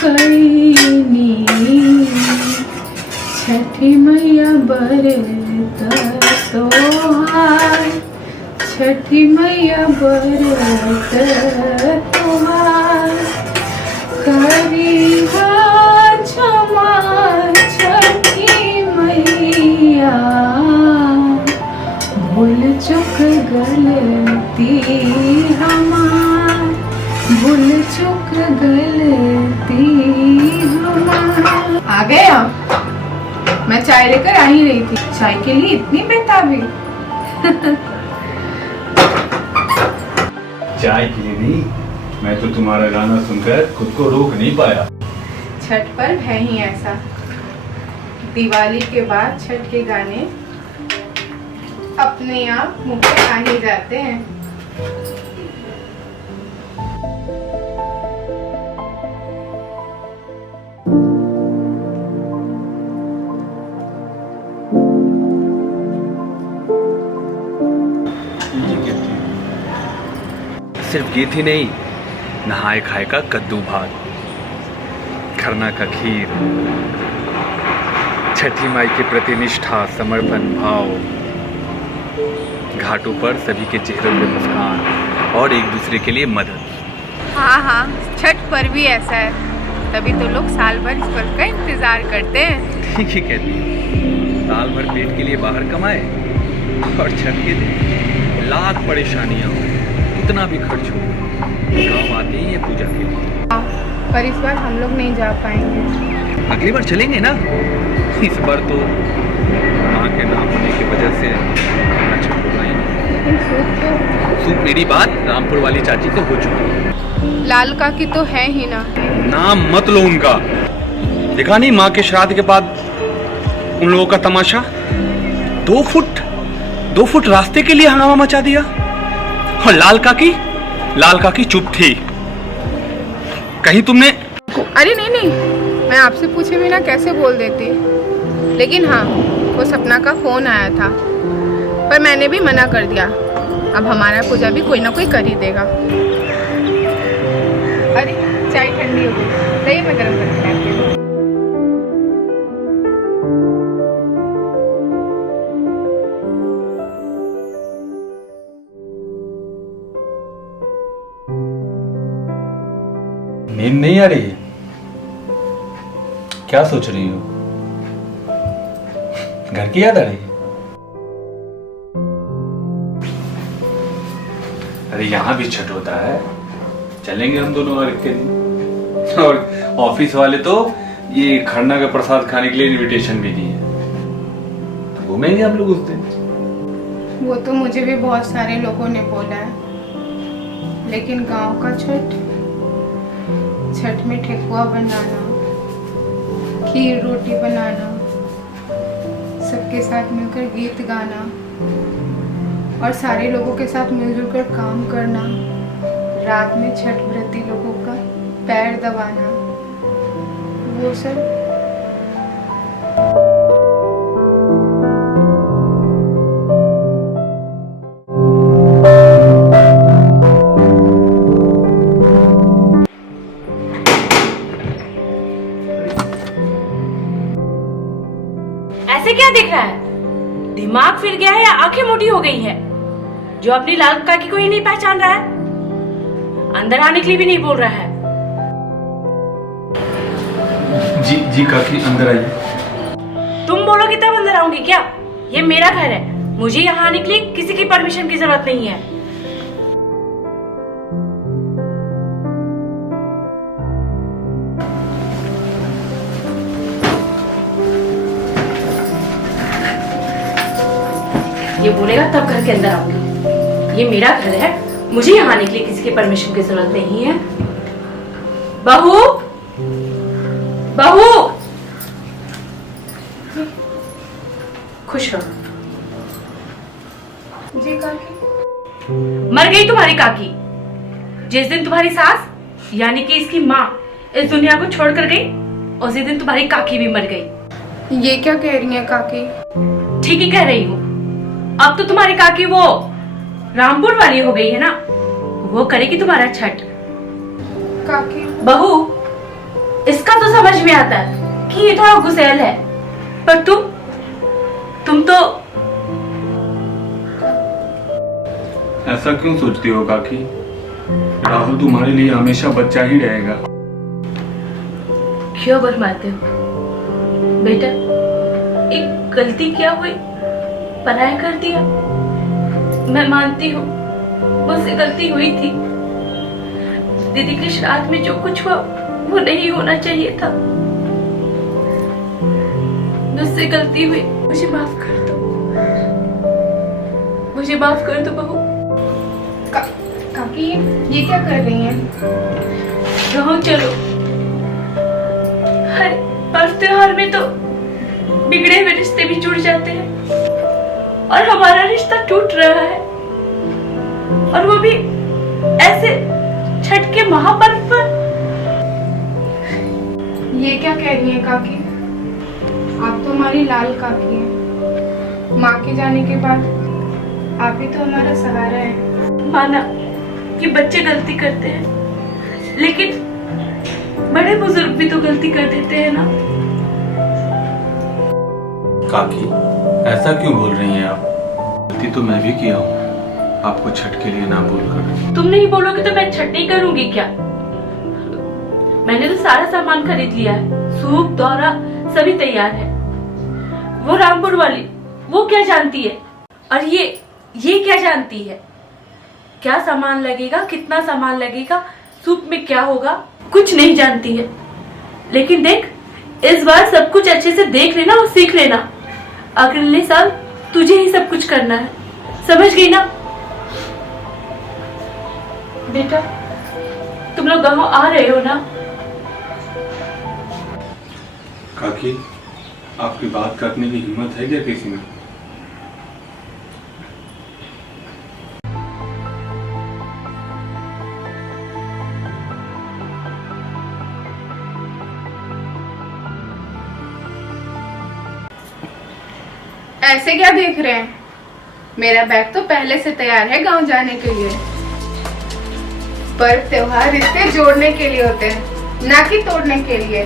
कईनी छठी मैया बरत तोहार, छठी मैया बरत तोहार, करीहा क्षमा छठी मैया, भूल चुक गलती हमार, भूल चुक गलती हमार। आ गए आप? मैं चाय लेकर आ ही रही थी। चाय के लिए इतनी बेताबी? चाय के लिए नहीं, मैं तो तुम्हारा गाना सुनकर खुद को रोक नहीं पाया। छठ पर है ही ऐसा, दिवाली के बाद छठ के गाने अपने आप मुंह पे आ ही जाते हैं। सिर्फ ये थी नहीं, नहाए खाए का कद्दू भात, खरना का खीर, छठी माई के प्रति निष्ठा, समर्पण भाव, घाटों पर सभी के चेहरों पे मुस्कान और एक दूसरे के लिए मदद। हाँ, छठ पर भी ऐसा है, तभी तो लोग साल भर इस पल का इंतजार करते हैं। ठीक ही कहती है, साल भर पेट के लिए बाहर कमाए और छठ के दिन लाख परेशानियां हो, इतना भी खर्च हो, गाँव आते ही है पूजा के लिए। पर इस बार हम लोग नहीं जा पाएंगे। अगली बार चलेंगे ना। इस बार तो माँ के नाम होने की वजह से छठ होगा ही नहीं। सूप मेरी बात रामपुर वाली चाची तो हो चुकी है। लाल काकी तो है ही ना। नाम मत लो उनका। देखा नहीं माँ के श्राद्ध के बाद उन लोगों का तमाशा? 2 फुट रास्ते के लिए हंगामा मचा दिया। और लाल काकी चुप थी। कहीं तुमने? अरे नहीं, मैं आपसे पूछे बिना कैसे बोल देती। लेकिन हाँ, वो सपना का फोन आया था, पर मैंने भी मना कर दिया। अब हमारा पूजा भी कोई ना कोई कर ही देगा। अरे चाय ठंडी हो गई, सही मैं गरम करके लाती हूँ। नींद नहीं आ रही? क्या सोच रही हो? घर की याद आ रही है? अरे यहाँ भी छठ होता है, चलेंगे हम दोनों और एक के दिन। और ऑफिस वाले तो ये खरना का प्रसाद खाने के लिए इनविटेशन भी दिए, तो घूमेंगे हम लोग उस दिन। वो तो मुझे भी बहुत सारे लोगों ने बोला है, लेकिन गांव का छठ में ठेकुआ बनाना, खीर रोटी बनाना, सबके साथ मिलकर गीत गाना और सारे लोगों के साथ मिलजुल कर काम करना, रात में छठ व्रती लोगों का पैर दबाना, वो सब ऐसे क्या दिख रहा है? दिमाग फिर गया है या आंखें मोटी हो गई है जो अपनी लाल काकी को ही नहीं पहचान रहा है? अंदर आने के लिए भी नहीं बोल रहा है। जी काकी अंदर आइए। तुम बोलोगे तब अंदर आऊंगी क्या? ये मेरा घर है, मुझे यहाँ आने के लिए किसी की परमिशन की जरूरत नहीं है। ये बोलेगा तब घर के अंदर आऊंगी। ये मेरा घर है, मुझे यहाँ आने के लिए किसी की परमिशन की जरूरत नहीं है। बहू, बहू, खुश रहो। जी काकी। मर गई तुम्हारी काकी जिस दिन तुम्हारी सास यानी कि इसकी माँ इस दुनिया को छोड़कर गई, उसी दिन तुम्हारी काकी भी मर गई। ये क्या कह रही है काकी? ठीक ही कह रही हूँ। अब तो तुम्हारी काकी वो रामपुर वाली हो गई है ना, वो करेगी तुम्हारा छठ। काकी बहू, इसका तो समझ में आता है कि ये थोड़ा गुस्सैल है, पर तुम तो ऐसा क्यों सोचती हो काकी? राहुल तुम्हारे लिए हमेशा बच्चा ही रहेगा। क्यों बरमाते हो बेटा? एक गलती क्या हुई, पराया कर दिया। मैं मानती हूँ मुझसे गलती हुई थी। दीदी के श्राद्ध में जो कुछ हुआ वो नहीं होना चाहिए था। मुझसे गलती हुई, मुझे माफ कर दो, मुझे माफ कर दो बहू। काकी ये क्या कर रही हैं? कहो चलो, हर पर्व त्योहार में तो बिगड़े हुए रिश्ते भी जुड़ जाते हैं और हमारा रिश्ता टूट रहा है, और वो भी ऐसे छठ के महापर्व पर। ये क्या कह रही हैं काकी? आप तो हमारी लाल काकी हैं। माँ के जाने के बाद आप ही तो हमारा सहारा है। माना कि बच्चे गलती करते हैं, लेकिन बड़े बुजुर्ग भी तो गलती कर देते हैं ना। काकी ऐसा क्यों बोल रही हैं आप? गलती तो मैं भी किया हूँ, आपको छठ के लिए ना बोलकर। तुम नहीं बोलोगे तो मैं छठ नहीं करूंगी क्या? मैंने तो सारा सामान खरीद लिया है, सूप दौरा सभी तैयार है। वो रामपुर वाली वो क्या जानती है, और ये क्या जानती है क्या सामान लगेगा, कितना सामान लगेगा, सूप में क्या होगा, कुछ नहीं जानती है। लेकिन देख, इस बार सब कुछ अच्छे से देख लेना और सीख लेना। अगले साल तुझे ही सब कुछ करना है, समझ गई ना बेटा? तुम लोग गाँव आ रहे हो ना? काकी आपकी बात करने की हिम्मत है क्या किसी में? ऐसे क्या देख रहे हैं? मेरा बैग तो पहले से तैयार है गांव जाने के लिए। पर्व त्योहार रिश्ते जोड़ने के लिए होते हैं, ना कि तोड़ने के लिए।